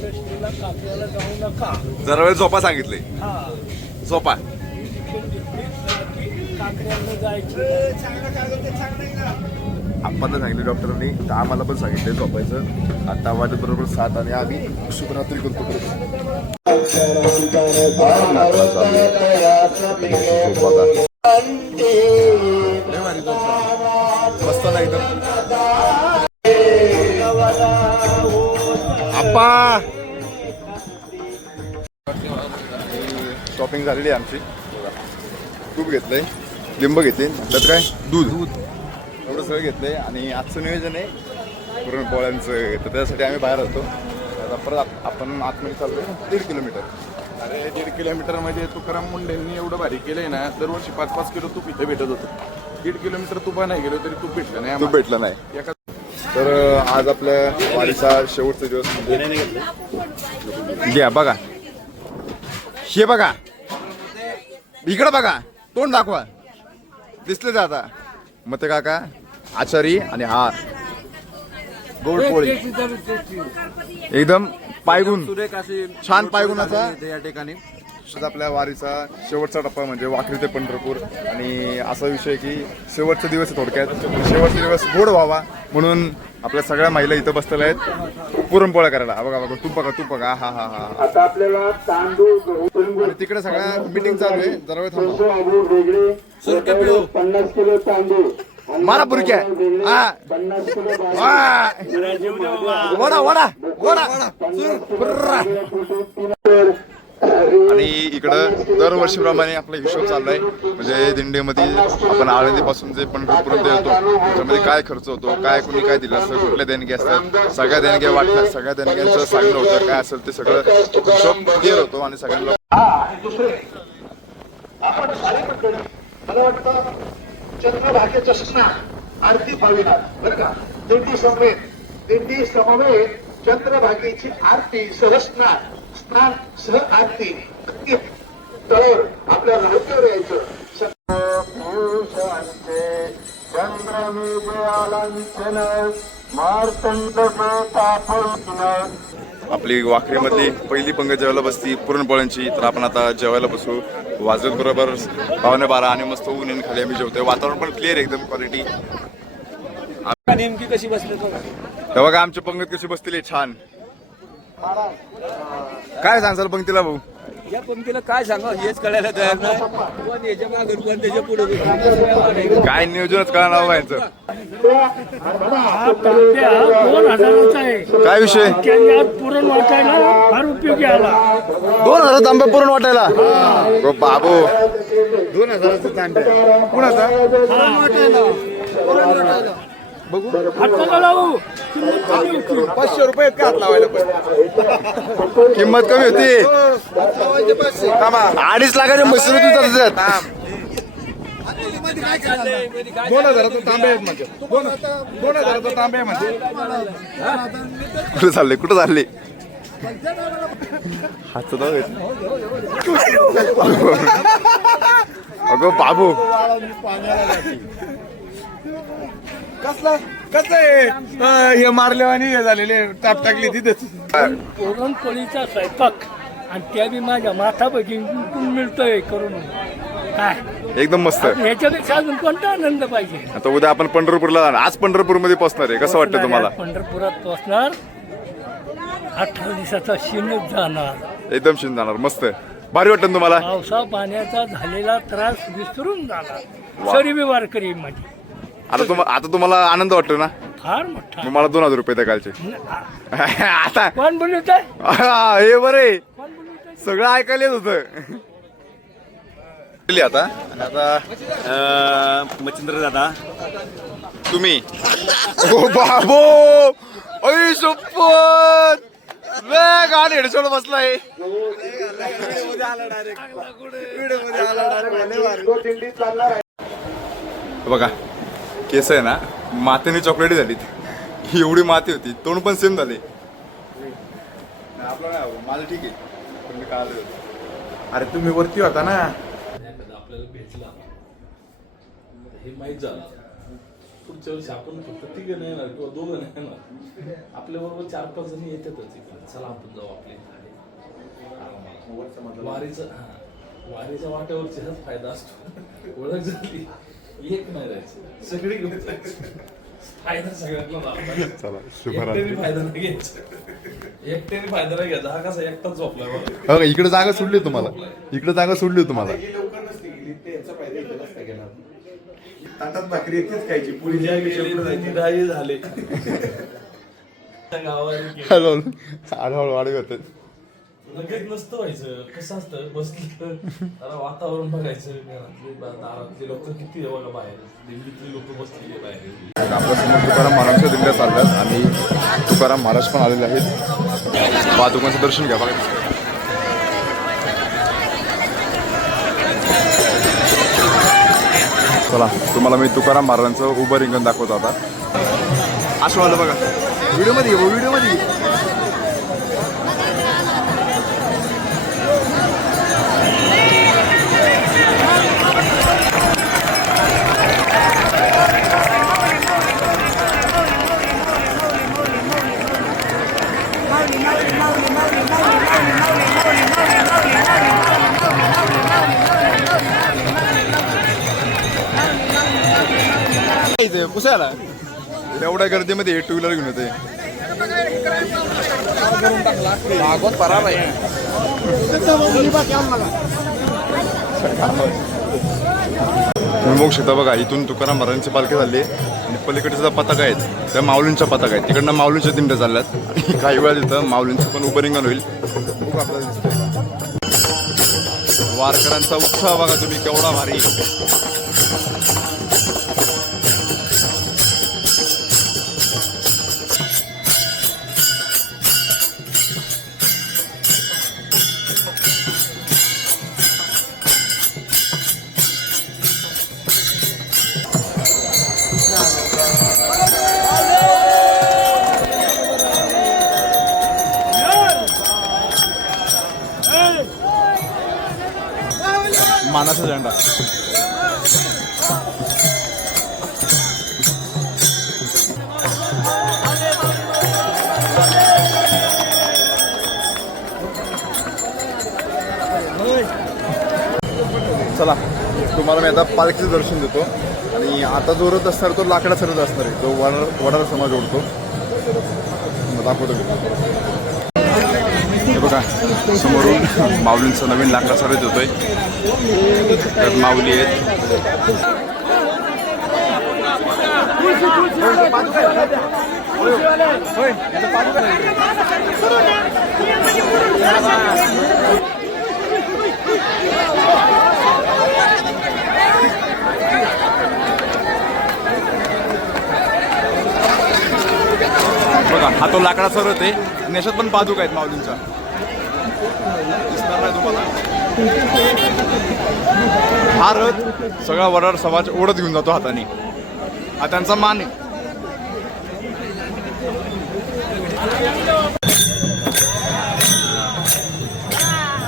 इंडस्ट्रीला कापल्याला जाऊ नका. जरा वेळ झोपा सांगितले. हा झोपा. काकड्याला जायचं. आम्हाला सांगितले डॉक्टरांनी, तर आम्हाला पण सांगितले झोपायचं. आता वाजत बरोबर 7 आणि आम्ही शुभरात्री करतो. मस्त नाही एकदम. आप्पा शॉपिंग झालेली आहे आमची. तूप घेतलंय, लिंब घेतले, त्यात काय दूध एवढं सगळं घेतलंय. आणि आजचं नियोजन आहे पुरणपोळ्यांचं, तर त्यासाठी आम्ही बाहेर होतो. आता परत आपण आतमध्ये चाललोय 1.5 किलोमीटर. अरे 1.5 किलोमीटर म्हणजे तुकाराम मुंडेंनी एवढं भारी केलंय ना. दरवर्षी 5-5 किलो तूप इथे भेटत होतं. 1.5 किलोमीटर तुपा नाही गेलो तरी तूप भेटलं नाही. तूप भेटलं नाही. एका तर आज आपल्या वारीचा शेवटचा दिवस म्हणजे घ्या बघा, हे बघा, इकडं बघा, तोंड दाखवा, दिसले आता मग ते काका आचारी आणि हा गोड पोळी एकदम पायगुण, छान पायगुणाचा या ठिकाणी आपल्या वारीचा शेवटचा टप्पा म्हणजे वाखरी ते पंढरपूर. आणि असा विषय की शेवटचा दिवस आहे, थोडक्यात शेवटचा दिवस गोड व्हावा म्हणून आपल्या सगळ्या महिला इथं बसलेल्या आहेत पुरणपोळ्या करायला. बघा बघा, तू बघा, हा हा हा. आता आपल्याला तांदूळ आणि तिकडे सगळ्या मीटिंग चालू आहे. जरा वेळ थांबा. 50 किलो तांदूळ, मारा बुरक्या, 50 किलो वडा वडा वडा. आणि इकडं दरवर्षीप्रमाणे आपला हिशोब चाललाय. म्हणजे दिंडीमध्ये आपण आळंदीपासून जे पंढरपूरपर्यंत येतो त्यामध्ये काय खर्च होतो, काय कोणी काय दिलं असतं, कुठल्या देणग्या असतात, सगळ्या देणग्या वाटतात, सगळ्या देणग्यांचं सांगणं होतं, काय असेल ते सगळं हिशोब क्लिअर होतो. आणि सगळ्यांना आपण सारे मंडळी मला वाटतं चंद्रभागेचं स्नान आरती व्हावीला बरं का. दिंडी समवेत चंद्रभागेची आरती सहस्नान स्नान सह आरती तळावर आपल्या रस्त्यावर यायचं. आपली वाखरीमधली पहिली पंगत जेवायला बसती पुरणपोळ्यांची. तर आपण आता जेवायला बसू. वाजत बरोबर 12:15 आणि मस्त ऊन येऊन खाली आम्ही जेवतोय. वातावरण पण क्लिअर एकदम, क्वालिटी. नेमकी कशी बसले तर बघा आमची पंगत कशी बसतील छान. काय सांगाल पंक्तीला भाऊ? या पंक्तीला काय सांगा हेच कळायला तयार नाही. पण याच्या मागे पण त्याच्या पुढे काय नियोजनच कळणार ना यांचं. हा तांब्या 2000चा आहे. काय विषय? त्यांनी आज पुरण वाटायला फार उपयोगी आला. 2000 तांब्या पुरण वाटायला. गो बाबू 2000चा तांब्या कुणाचा? बघू हाताला लावू. 500 रुपये का हात लावायला पण किंमत कमी होती. 2.5 लाखाच्या म्हशी तुझ्या 2000चा तांबे आहेत म्हणजे 2000चा तांबे आहे म्हणजे. कुठे चालले हात अगो बाबू कसं आहे हे मारले आणि हे झालेले ताप टाकली तिथेच. पुरणपोळीचा स्वयंपाक आणि त्या बी माझ्या माथा बघून मिळतोय करून. काय एकदम मस्त. ह्याच्यापेक्षा अजून कोणता आनंद पाहिजे. आता उद्या आपण पंढरपूरला जाणार. आज पंढरपूरमध्ये पोहोचणार आहे. कसं वाटतं तुम्हाला? पंढरपुरात पोहोचणार. 18 दिवसाचा शिनच जाणार. एकदम शिन जाणार. मस्त भारी वाटतं तुम्हाला? पावसा पाण्याचा झालेला त्रास विसरून जाणार. सरी बी वारकरी माझी. आता तुम्हाला आनंद वाटतो ना? फार मोठा. मग मला 2000 रुपये द्या कालचे. आता कोण बोलत आहे? हे बरे सगळं ऐकायला येत होतं. आता आणि आता मच्छिंद्र दादा तुम्ही ओ बाबो अय शपथ गाडी हेडशॉट बसलाय. बघा केस आहे ना मातेने चॉकलेटी झालीत. एवढी माती होती, तोंड पण सेम झाले. आपलं नाही माझं ठीक आहे पण मी काय अरे तुम्ही वरती होता ना. आपल्याला भेटला हे माहीत झालं पुढच्या वर्षी आपण फक्त 3 नाही येणार किंवा 2 नाही येणार, आपल्या बरोबर 4-5 जण येतातच इकडे. चला आपण जाऊ आपल्या वारीच्या वाट्यावरची हाच फायदा असतो. ओळख झाली एक नाही राहायचं, सगळी घेऊन जायचं. फायदा सगळ्यांना झाला. चला एकट्याने फायदा नाही घ्यायचा, एकट्याने फायदा नाही घ्यायचा. हा कसा एकटाच झोपला बघा. हो, इकडे जागा सोडली तुम्हाला, इकडे जागा सोडली तुम्हाला. लवकर नसते गेली त्यांचा फायदा इथे नसता गेला. ताटात भाकरी येतेच खायची पुढे पूजा गेली राही झाले गावाला हळूहळू वाढ होत. लगेच नसतं व्हायचं. कसं असतं, बसलं जरा वातावरण बघायचं, घरातले दारातले लोक किती आहे बघा बाहेर, दिल्लीतले लोक बसलेले बाहेर. आपल्या समोर तुकाराम महाराजच्या दिंड्या चालल्यात आणि तुकाराम महाराज पण आलेले आहेत. पादुकांचं दर्शन घ्या बघा. चला तुम्हाला मी तुकाराम महाराजांचं उभं रिंगण दाखवतो आता. आशवाला बघा व्हिडिओमध्ये, व्हिडिओमध्ये पुसायला एवढ्या गर्दीमध्ये 2 व्हीलर घेऊन येते. तुम्ही बघू शकता बघा, इथून तुकाराम महाराजांची पालखी झाली आणि पलीकडे सुद्धा पताका आहेत, त्या माऊलींच्या पताका आहेत. तिकडनं माऊलींच्या दिंड्या चालल्यात. काही वेळा तिथं माऊलींचं पण उभं रिंगण होईल. बघू आपल्याला दिसतंय वारकऱ्यांचा उत्साह बघा तुम्ही केवढा भारी. मानाचा झेंडा चला तुम्हाला मी आता पालखीचं दर्शन देतो. आणि आता जो रथ असणार तो लाकडाचा रथ असणार आहे, तो वडार समाज ओढतो. दाखवतो मी. हे बघा समोरून माऊलींचा नवीन लाकडाचा रथ होतोय. त्यात माऊली आहेत. बघा हा तो लाकडाचा रथ आहे. नेशात पण पादुका आहेत माऊलींचा. दिसणार नाही तुम्हाला. हा रथ सगळा वडार समाज ओढत घेऊन जातो हाताने. हा त्यांचा मान आहे.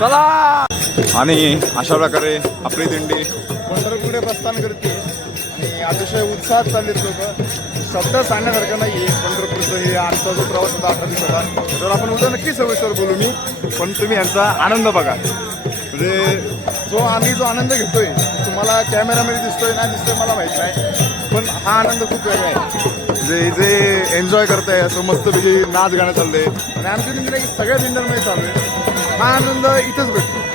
चला. आणि अशा प्रकारे आपली दिंडी पंढरपूरकडे प्रस्थान करते आणि अतिशय उत्साहात चाललेत लोक. शब्द सांगण्यासारखं नाही आहे पंढरपूरचं हे आजचा जो प्रवास होता 18 दिवसाचा. तर आपण उद्या नक्की सविस्तर बोलू मी, पण तुम्ही यांचा आनंद बघा. म्हणजे आम्ही जो आनंद घेतोय तुम्हाला कॅमेरामध्ये दिसतोय नाही दिसतोय मला माहित नाही, पण हा आनंद खूप वेगळा आहे. म्हणजे जे एन्जॉय करताय असं मस्तपैकी नाच गाणं चाललंय आणि आमच्या दिंडीला सगळ्या दिंड्यांमध्ये चालू आहे. हा आनंद इथंच भेटतो.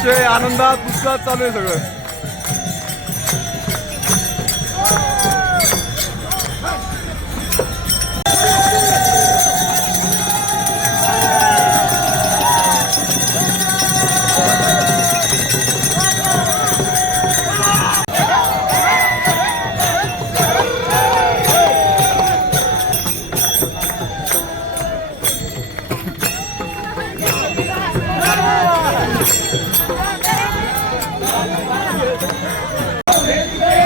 अतिशय आनंदात उत्साहात चालू आहे सगळं.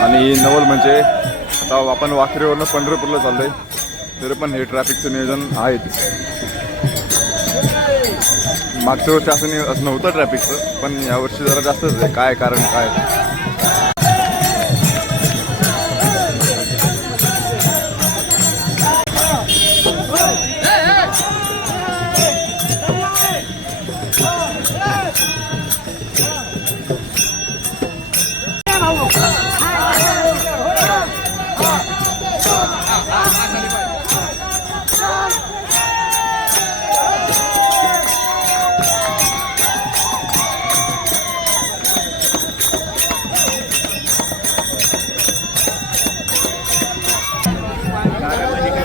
आणि नवल म्हणजे आता आपण वाखरीवरनं पंढरपूरला चाललोय, तरी पण हे ट्रॅफिकचं नियोजन आहेच. मागच्या वर्षी असं नव्हतं ट्रॅफिकचं, पण यावर्षी जरा जास्तच आहे. काय कारण काय?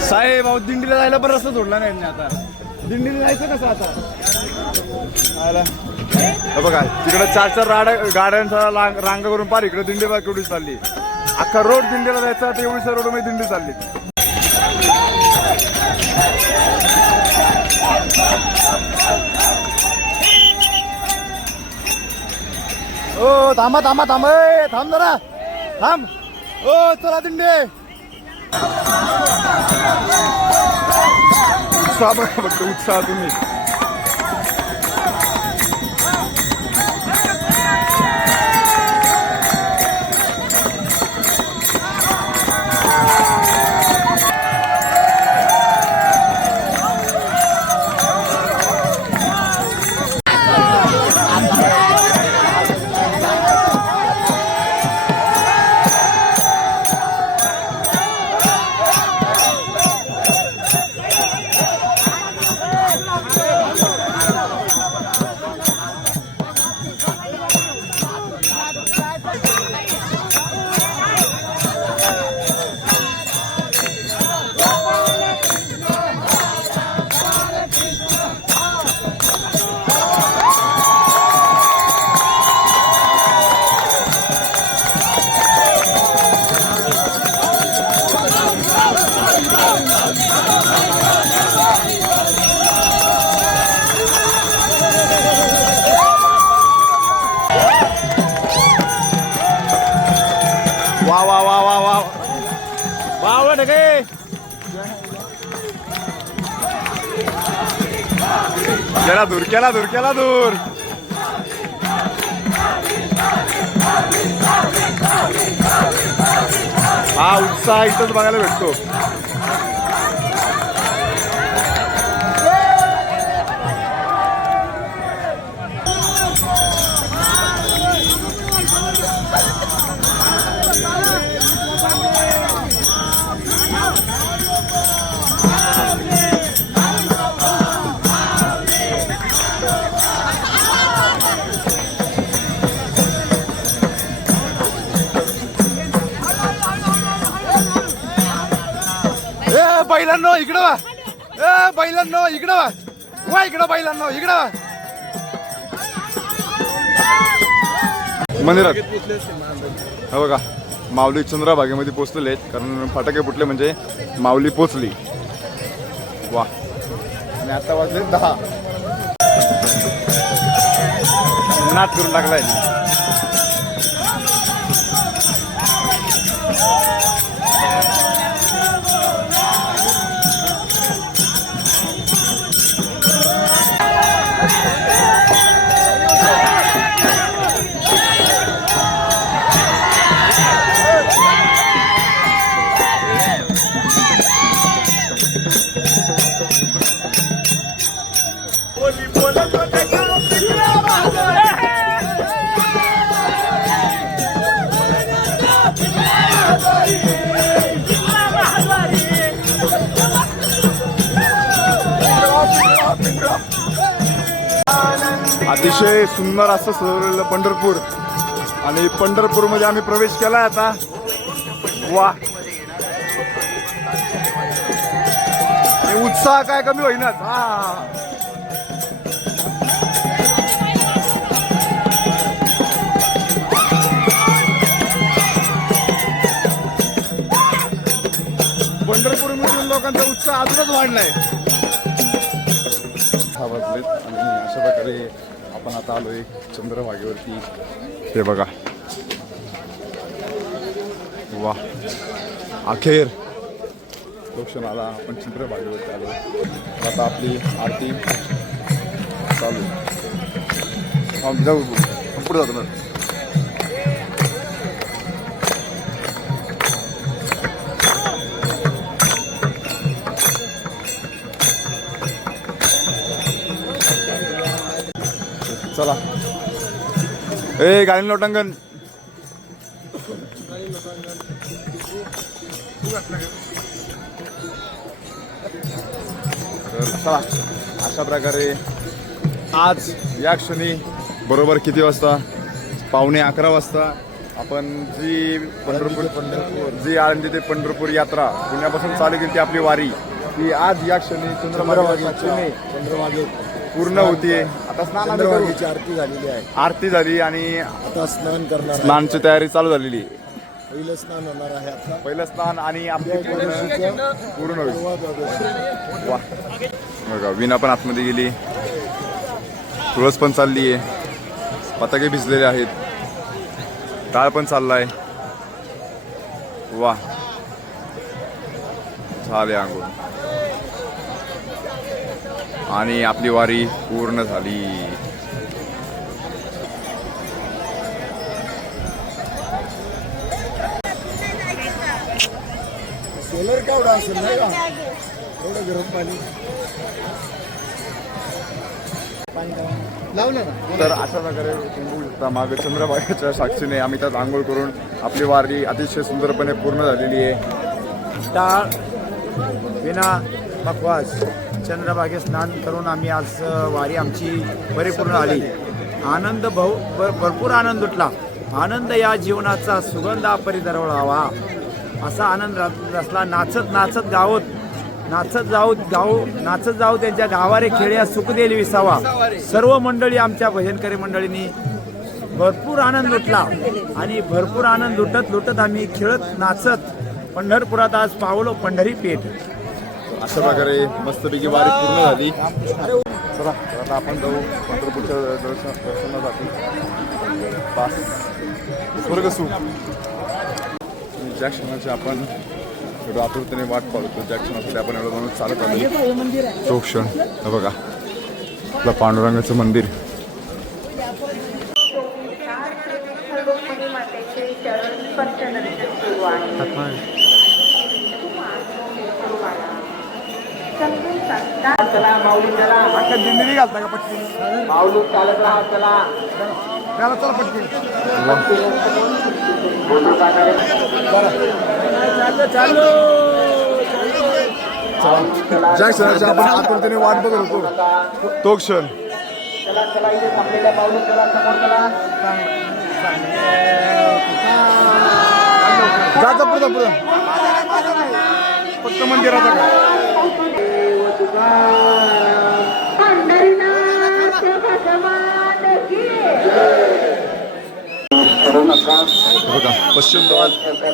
साहेब अहो दिंडीला जायला पण रस्ता सोडला नाही आता. दिंडीला जायचं कसं आता? बघा तिकडे 4 गाड्यांचा रांग करून पार इकडे दिंडी बघा केवढी चालली. अख्खा रोड दिंडीला जायचा, एवढीच्या रोड मध्ये दिंडी चालली. ओ थांबा थांबा थांब, थांब जरा थांब. ओ चला दिंडे. उत्साह बघा फक्त, उत्साह तुम्ही. वा वा वा वा वा वाव ढगे. केला दूर, केला दूर, केला दूर. हा उत्साह इथंच बघायला भेटतो. बैलांनो इकडं वा. बैलांनो इकडं वा. वा इकडं बैलांनो इकडं वा. मंदिरात हा बघा माऊली चंद्रभागेमध्ये पोचलेले आहेत, कारण फटाके फुटले म्हणजे माऊली पोचली. वा. आणि आता वाजले 10. नाच करून टाकलाय. अतिशय सुंदर असं सजवलेलं पंढरपूर, आणि पंढरपूर मध्ये आम्ही प्रवेश केलाय आता. वा. उत्साह काय कमी होईनाच. पंढरपूर मधून लोकांचा उत्साह अजूनच वाढलाय. वाजलेत आणि अशा प्रकारे आपण आता आलोय चंद्रभागेवरती. हे बघा. वा. अखेर दर्शनाला आपण चंद्रभागेवरती आलो. आता आपली आरती चालू जाऊ पुढे जातो ना. चला ए गाडी लोटांगण तर चला अशा प्रकारे आज या क्षणी बरोबर किती वाजता 11:15 वाजता आपण जी जी आळंदी ते पंढरपूर यात्रा पुण्यापासून चालू केली ती आपली वारी ती आज या क्षणी चंद्रभागे पूर्ण होतीये. आता चंद्रभागेची आरती झालेली आहे. आरती झाली आणि आता स्नान करणार आहे. स्नानची तयारी चालू झालेली. पहिलं स्नान होणार आहे आता. पहिलं स्नान आणि आपली पूर्ण होईल. वा बघा विना पण आतमध्ये गेली, तुळस पण चालली आहे, पताके भिजलेले आहेत, टाळ पण चाललाय. वा झाले आंघोळ आणि आपली वारी पूर्ण झाली. सोलर केवढा असेल नाही का एवढं गरम पाणी लावलं ना. तर अशा प्रकारे तुम्ही बघू शकता मागे चंद्रभागेच्या साक्षीने आम्ही त्यात आंघोळ करून आपली वारी अतिशय सुंदरपणे पूर्ण झालेली आहे. टाळ विना बकवास चंद्रभागे स्नान करून आम्ही आज वारी आमची परिपूर्ण आली. आनंद भरपूर आनंद उठला. आनंद या जीवनाचा सुगंध आपरी दरवळावा असा आनंद असला. नाचत नाचत नाचत जाऊ त्यांच्या गावारे खेड्या सुख देईल विसावा. सर्व मंडळी आमच्या भजनकरी मंडळींनी भरपूर आनंद लुटला आणि भरपूर आनंद लुटत आम्ही खेळत नाचत पंढरपुरात आज पावलो पंढरी पेठ. अशा प्रकारे मस्तपैकी वारी पूर्ण झाली. चला आता आपण जाऊ पंढरपूरच्या दर्शनासाठी. पास स्वर्ग सुख ज्या क्षणाची आपण एवढं आतुरतेने वाट पाहतो, ज्या क्षणासाठी आपण एवढं म्हणून चालत आलो तो क्षण. हे बघा आपलं पांडुरंगाचं मंदिर. दिंडी घालता का पटकी माऊली चालत राहा. चला चला पटकी ज्या क्षणाची आपण आतुरतेने वाट बघत होतो तो क्षण. जाता पुढं फक्त मंदिराचा बघा पश्चिम द्वार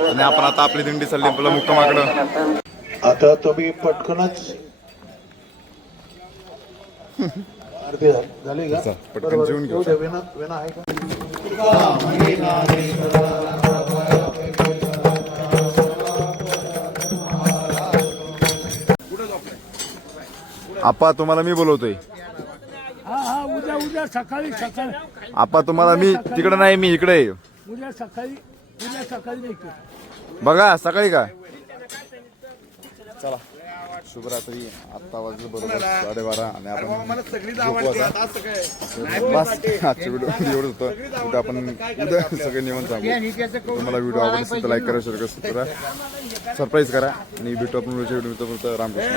आणि आपण आता आपली दिंडी चालली आपल्या मुक्कामाकडं. आता तुम्ही पटकनच आरती झाली का? पटकन जेवून घेऊ. वेना आहे का? आपा तुम्हाला मी बोलवतोय. हा उद्या सकाळी आपा तुम्हाला मी तिकडे नाही, मी इकडे आहे. उद्या सकाळी निघतो. बघा सकाळी का. चला शुभरात्री. आत्ता वाजलं बरोबर 12:30 आणि आपण बस आजच्या व्हिडिओ एवढं होतं. उद्या आपण उद्या सगळे नियमन सांगू. तुम्हाला व्हिडिओ आवडला असेल तर लाईक करा, शेअर करा, सबस्क्राईब करा, सरप्राईज करा आणि भेटू आपण व्हिडिओ रामकृष्ण.